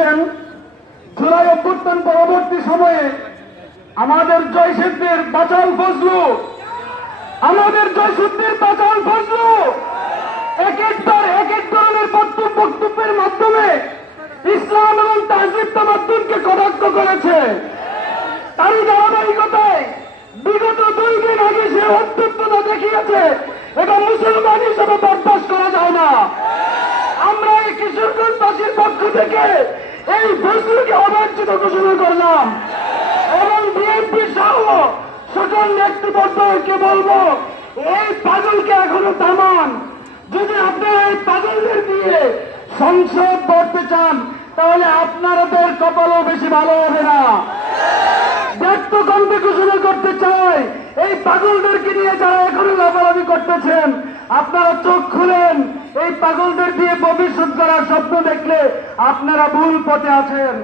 দেখছেন জুলাই অভ্যুত্থান পরবর্তী সময়ে আমাদের জয়সিদ্ধির বাচাল ফজলু, আমাদের জয়সিদ্ধির বাচাল ফজলু এক এক ধরনের বক্তব্যের মাধ্যমে ইসলাম এবং তাহজিব তামাদ্দুনকে কটাক্ষ করেছে। তারই ধারাবাহিকতায় বিগত 2 দিন আগে সে অত্যুত্ততা দেখিয়েছে। এটা মুসলমান হিসেবে বরদাস্ত করা যায় না। আমরা এই কিশোরগঞ্জবাসীর পক্ষ থেকে এই ফজলুকে অবাঞ্ছিত ঘোষণা করলাম এবং বিএনপি সহ সকল নেতৃবর্গকে বলবো, এই পাগলকে এখনো থামান। যদি আপনারা এই পাগলদের দিয়ে সংসদ করতে চান তাহলে আপনাদের কপালও বেশি ভালো হবে না। ব্যক্ত কণ্ঠে ঘোষণা করতে চাই, এই পাগলদেরকে নিয়ে যারা এখনো লাফালাফি করতেছেন, আপনারা চোখ খুলেন। এই পাগলদের দিয়ে ভবিষ্যৎ করার স্বপ্ন দেখলে আপনারা ভুল পথে আছেন।